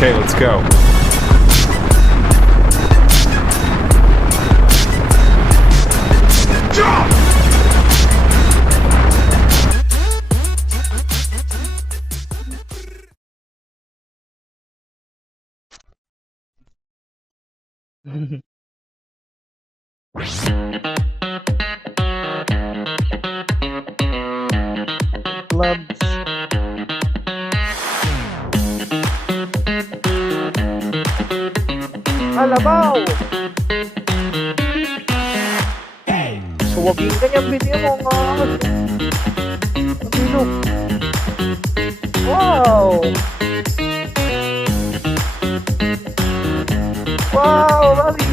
Okay, let's go. Clubs. Kalabaw! Suwagin ka niyang video mo nga. Ang bilog. Wow! Wow, Rally!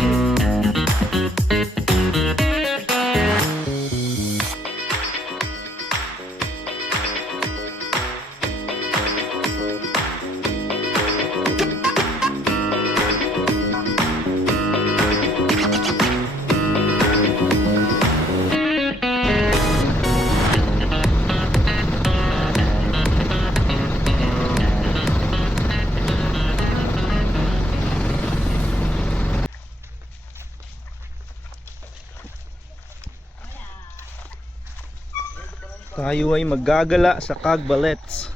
Tayo ay maggagala sa Cagbalets.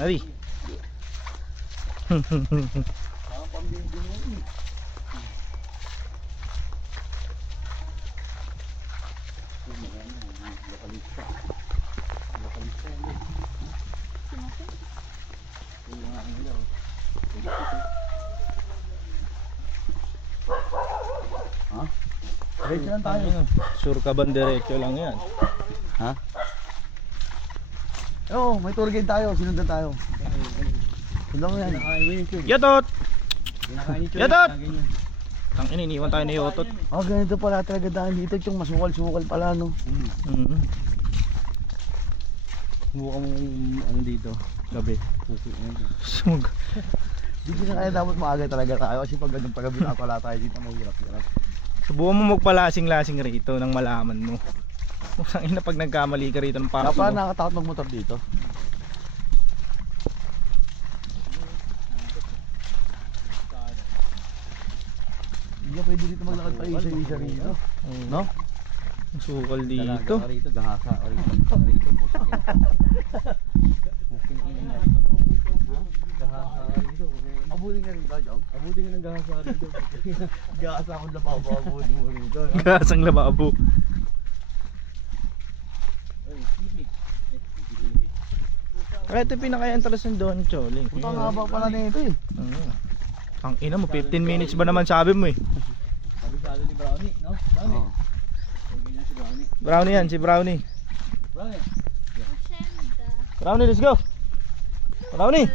Ay. Diretso lang tayo. Sure ka ba diretso lang yan? Ha? Oo, may tour guide tayo. Sinundan tayo. Sundan mo yan. Yatot! Yatot! Tang iniwan tayo ni Yotot. Oh, ganito pala talaga dahil dito. Yung masukal-sukal pala, no? Subukan mo ano dito, gabi. Sumug. Dito na kaya dapat maaga talaga tayo. Kasi pag ganun pag gabi na pala tayo dito, mahirap-hirap. Subukan mo magpalasing-lasing rito nang malaman mo. Musang ina pag nagkamali ka rito ng paso Kaya mo. nakakatakot magmotor dito. Hindi ka pwede dito maglakad pa isa-isa rito. No? Ang sukal dito. Rito, gahasa. Rito, putak yan. Gahasa rito. Abutin ka rito, Jong. Abutin ka ng gahasa rito. Gasa akong lababo, abutin mo rito. Gasang lababo. Kaya ito pinaka-entrance ng Don Choling. Puta nga ba pala na ito eh. Ang ina mo, 15 minutes ba naman sabi mo eh. Kabisado ni Brownie, no? Brownie. Oo. Okay na si Brownie. Brownie yan, si Brownie. Brownie. Brownie, let's go. Brownie.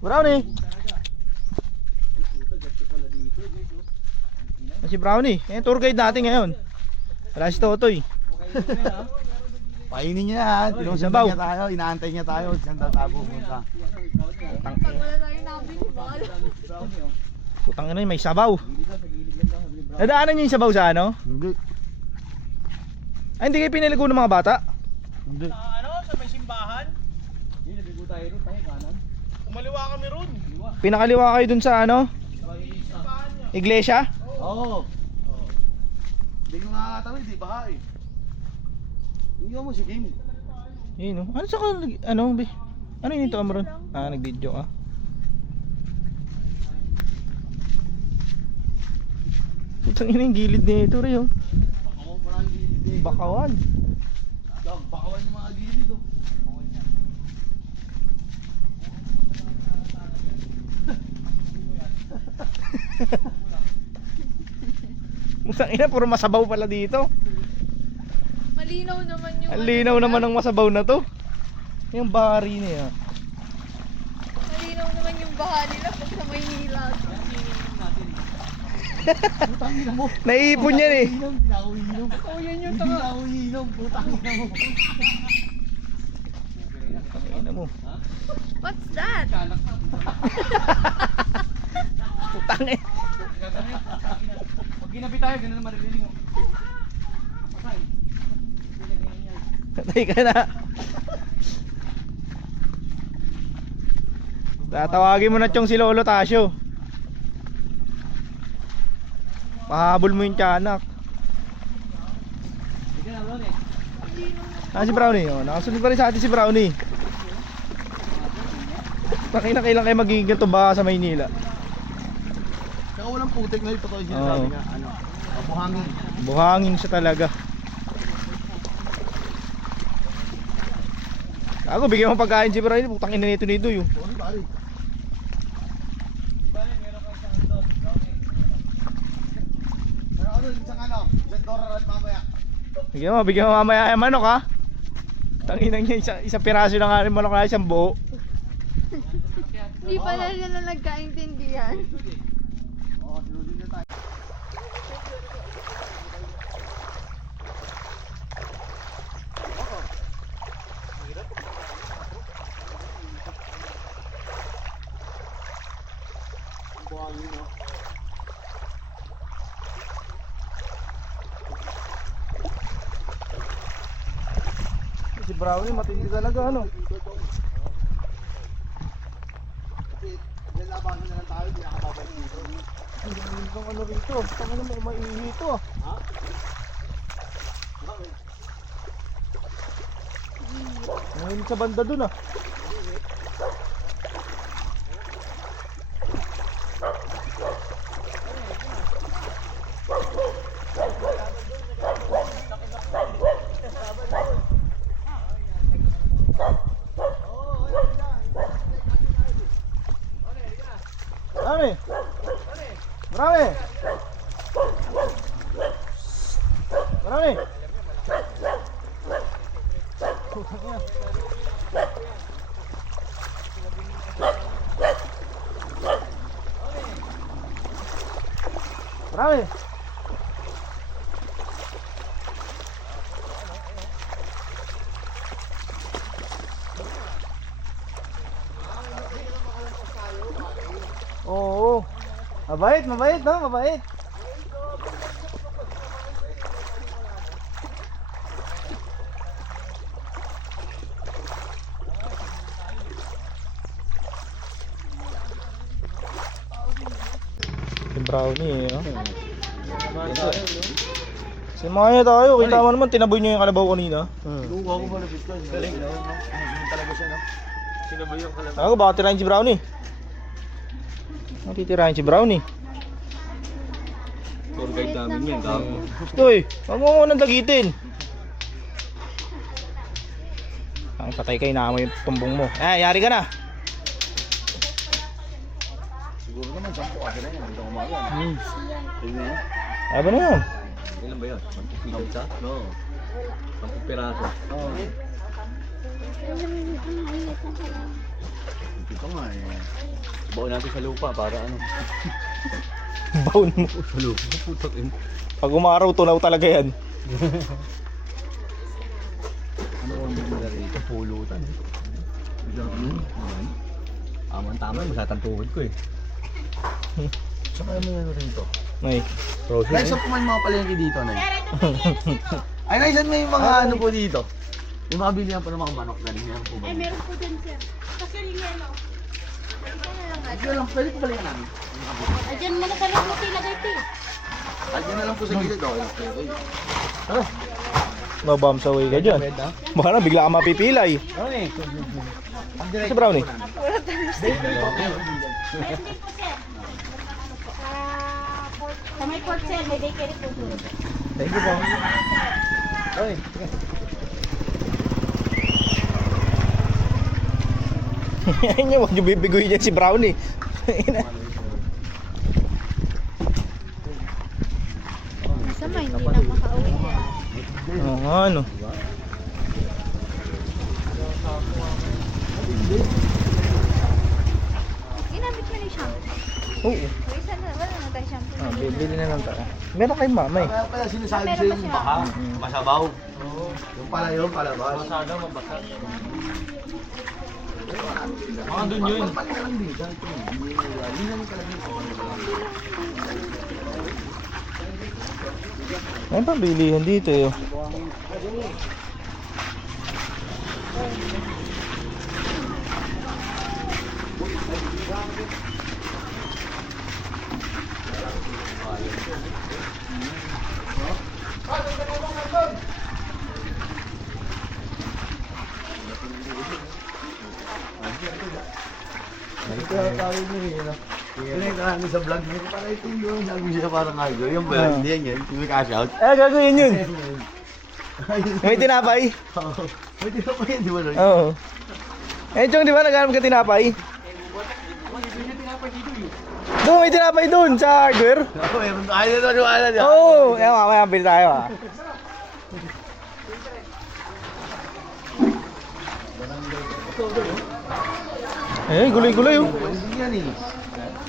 Brownie. Si Brownie, eh tour guide natin ngayon. Wala si Totoy. Painin niya yan. Tinusundan Sabaw. niya tayo. Inaantay niya tayo. Saan daw tayo pupunta. Pag wala tayong nabili, bala. Putang ina, may sabaw. Nadaanan niyo yung sabaw sa ano? Hindi. Ay, hindi kayo piniligo ng mga bata? Hindi. Ano? Sa may simbahan? Hindi, nabigo tayo ron. Tayo kanan. Kumaliwa kami ron. Pinakaliwa kayo dun sa ano? Iglesia? Oo. Hindi ko nakakatawid eh. Baka eh. Hindi mo si Kim. Yun no? Ano sa ano? Ano yun ito Amron? Ah, nag-video ka? Putang ina yung gilid nito rin oh. Bakawan pa lang gilid eh. Bakawan. Bakawan yung mga gilid oh. Putang ina, puro masabaw pala dito. Malinaw naman yung... Ang linaw naman ng masabaw na to. Yung bari niya. Malinaw naman yung baha nila pag sa Maynila. Putang ina mo. Naiipon yan eh. Inom, pinauinom. Oh, yan yung Hindi na ako iinom. Putang ina mo. Ina mo. What's that? Putang ina. Pag ginabi tayo, ganun naman rin mo. Patay ka na. Tatawagin mo na tiyong si Lolo Tasyo. Pahabol mo yung tiyanak. Hindi ka na, Brownie. Ah, si Brownie. Oh, nakasunod pa rin sa atin si Brownie. Pakina kailan kayo magiging ganito ba sa Maynila? Saka walang putik na ito. Totoo yung sinasabi Oo. nga. Ano? Buhangin. Buhangin siya talaga. Ako, bigyan mo pagkain si Brownie. Putang ina nito yun. Sorry pare. Pero ano, isang ano? Jet Dora at mamaya. Bigyan mo mamaya yung manok ha. Tanginang niya, isang piraso na nga rin manok na isang buo. Hindi pala nila nagkaintindihan. Oo, sinunod na tayo. Buhangin no? Si Brownie matindi talaga ano. Kasi lalabanan na lang tayo, hindi nakababalik dito. Ang galing ng ano rito. Tama na may maihi ito ah. Ha? Bakit? Ngayon sa banda dun ah. Brownie! Brownie! Brownie. Oo. Mabait, mabait, no? Mabait. Si Brownie, eh, no? Simaya tayo, kita mo naman, tinaboy niyo yung kalabaw kanina. Nung ako malapit ka, galing, no? Talaga siya, no? Sinaboy yung kalabaw. Ako, baka tirahin si Brownie. Matitirahin si Brownie. Tour guide namin yan. Uy, wag mo munang dagitin. Ang patay ka, inaamoy yung tumbong mo. Yari ka na. Siguro naman, 10 kasi na yan. Dito kumaga. Tingnan yan. Ano na yun? Ilan ba yun? 10 pizza? Oo. 10 piraso. Oo. Ito nga eh. Baon natin sa lupa para ano. Baon mo. Sa lupa. Putok in. Pag umaraw, tunaw talaga yan. Ano ang bigla rito? Pulutan. Tama, masatang tuhod ko eh. Saka ano yan rito? Nay. Nay, saan po may mga palengke dito, Nay? Ay, Nay, saan may mga ano po dito? Yung mga bilihan pa ng mga manok galing yan po ba? Ay, meron po dun, sir. Kasi yelo. Ito lang, pwede po balikan namin. Diyan mo na sa loob mo tilagay, pi. Ay, na lang po sa gilid. Okay. Tara. Mabams away ka dyan. Baka na, bigla ka mapipilay. Si Brownie. Sa may port, sir, may daycare po. Thank you po. Ay, Yan niya, huwag niyo bibigoy niya si Brownie. Sama, hindi na makauwi. Oo nga, ano. Ginamit mo na yung shampoo. Oo. Uy, sana, wala na tayo shampoo. Bibili na lang tayo. Meron kay mama eh. Kaya pala sinasabi Meron sa ba inyo, siya? baka masabaw. Yung pala yun, palabas. Masada, mabasa. Mga dun yun. Pagpalik ka lang din. Hindi naman talaga yun. May pabilihan dito eh. Kaya tawag mo yun, ano? Pinagkita namin sa vlog mo. Para ito yung sabi siya parang idol. Yung ba? Hindi yan yan. Yung may cash out. Gagawin yun. May tinapay. May tinapay yan, di ba? Loy? Oo. Chong, di ba naghanap ka tinapay? Doon, may tinapay doon sa hardware. Ako, meron tayo na ito. Wala niya. Oo, mamaya bili tayo ah. Gulay-gulay oh. Hindi yan eh.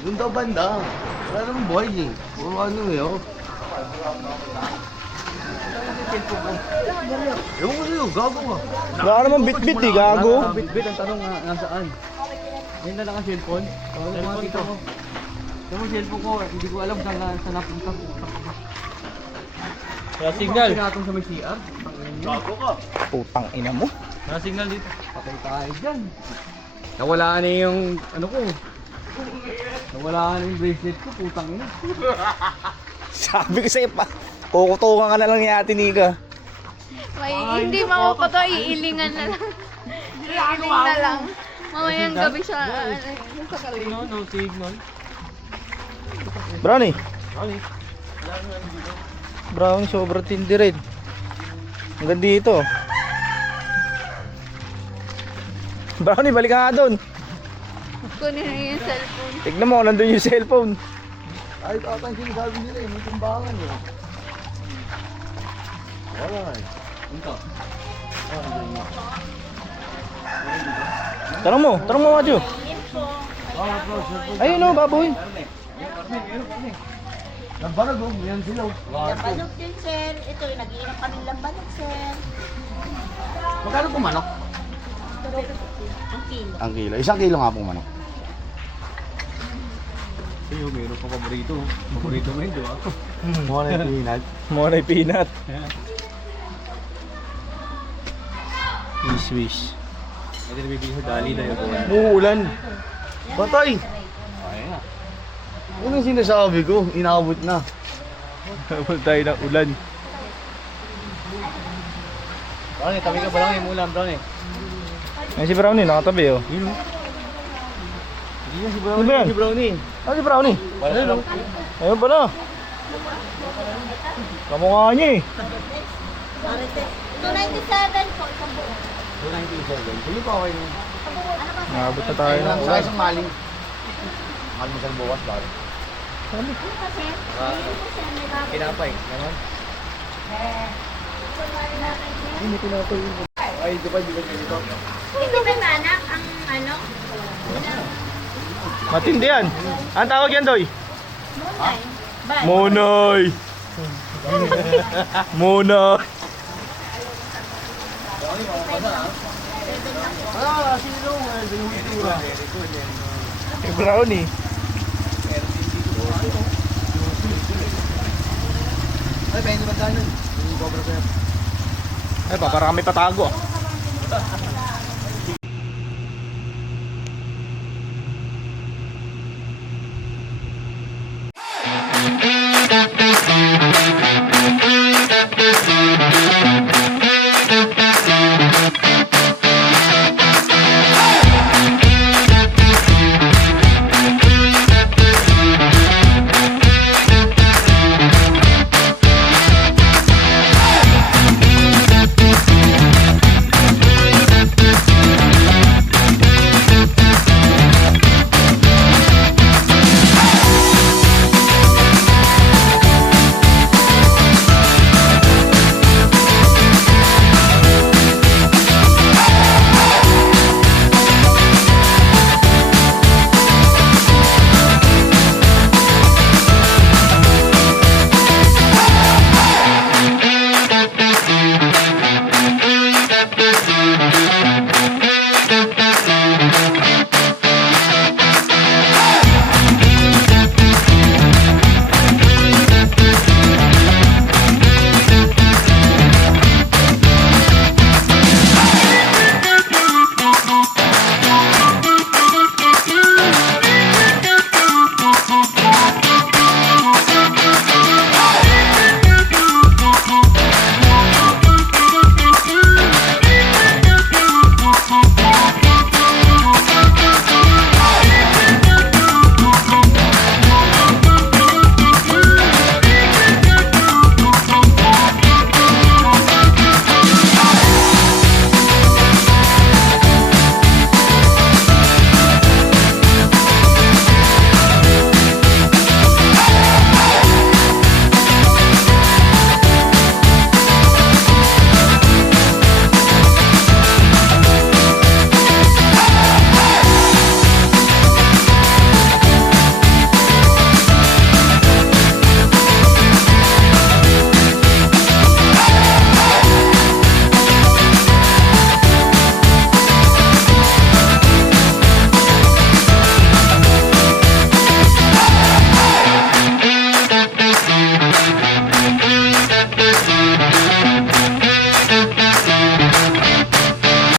Doon daw banda. Wala namang buhay eh. Puro ano eh oh. Ewan ko sa'yo, gago ka. Baka naman bit-bit eh, gago. Bit-bit ang tanong nga nasaan? Yan na lang ang cellphone. Cellphone ko. Yung cellphone ko, hindi ko alam saan napunta. Wala signal. Pinatong sa may CR. Gago ka. Putang ina mo. Wala signal dito. Patay tayo dyan. Nawala na yung ano ko. Nawala na yung bracelet ko, putang ina. Sabi ko sa'yo pa, kukutukan ka na lang ni Ate Nika. Hindi makuha to, iilingan na lang. Iiling na lang. Mamayang gabi siya, sa kalin. No signal. Brownie. Brownie, sobrang tindi rin. Hanggang dito. Brownie, balik ka nga doon. Kunin na yung cellphone. Tignan mo, nandun yung cellphone. Ay, ata yung sinasabi nila eh. May timbangan eh. Wala eh. Ito. Tanong mo, Madjo. Ayun o, baboy. Lambarag oh, yan sila oh. Lambanok din, sir. Ito, nag-iinap kaming lambanok, sir. Magkano po manok? Ang kilo. Ang kilo. Isang kilo nga pong manok. Ayun, meron pa paborito. Paborito mo yun, di ba? Muna yung pinat. Muna yung peanut. Wish. Ito nabibigay sa dali na yun. Muulan. Patay! Ayun nga. Ano yung sinasabi ko? Inaabot na. Habol tayo ng ulan. Brownie, tabi ka ba lang yung ulam, Brownie? Ayun si Brownie, nakatabi oh. Yun o. Hindi na si Ano ba yan? Si Brownie. Ano si Brownie? Wala lang. Ayun pala. Kamukha niya eh. Marites. 297 po, isang buo. 297. Sige pa, okay. Nakabot na tayo ng Sa ulan. isang maling. Maling isang buwas ba? Kinapay. Naman. Ay, di ba ganito? Ito ba anak ang ano? Matindi yan. Ang tawag yan, Doy? Munay. Ba? Monoy. Monoy. Ah, sino? Binuhitura. Si Brownie. Ay, pwede ba tayo nun? Ay, pa, parang kami tatago.